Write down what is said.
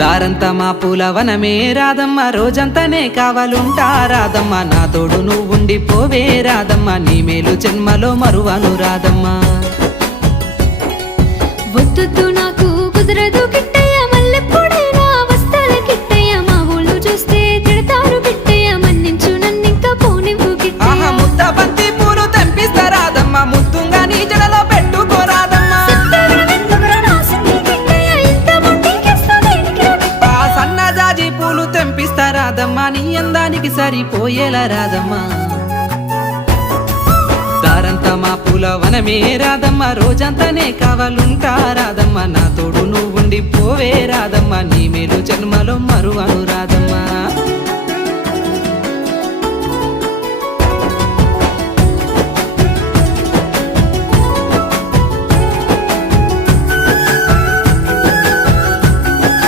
దారంతా మా పూలవనమే రాదమ్మ, రోజంతానే కావాలుంటా రాదమ్మ, నా తోడు నువ్వుండి పోవే రాదమ్మ, నీ మేలు జన్మలో మరువను రాదమ్మ. వద్దు నాకు కుదరదు కిట్టయ్య, మల్లెప్పుడైనా వస్తాల కిట్టయ్య, మా ఊళ్ళు చూస్తే తిడతారు కిట్టయ్య, మన్నించు నన్నింకా పోనివ్వు కిట్టయ్య. ముద్ద బంతి పూలు తెంపిస్తా రాదమ్మ, ముద్దుంగా నీ జడలో పెట్టుకోరాదమ్మ. సన్నజాజి పూలు తెంపిస్తా రాదమ్మ, నీ అందానికి సరిపోయేలా రాదమ్మ. దారంతా మా పూలవనమే రాదమ్మ, రోజంతానే కావాలుంటా రాదమ్మ, నా తోడు నువ్వుండి పోవే రాదమ్మ, నీ మేలు జన్మలో మరువను రాదమ్మ.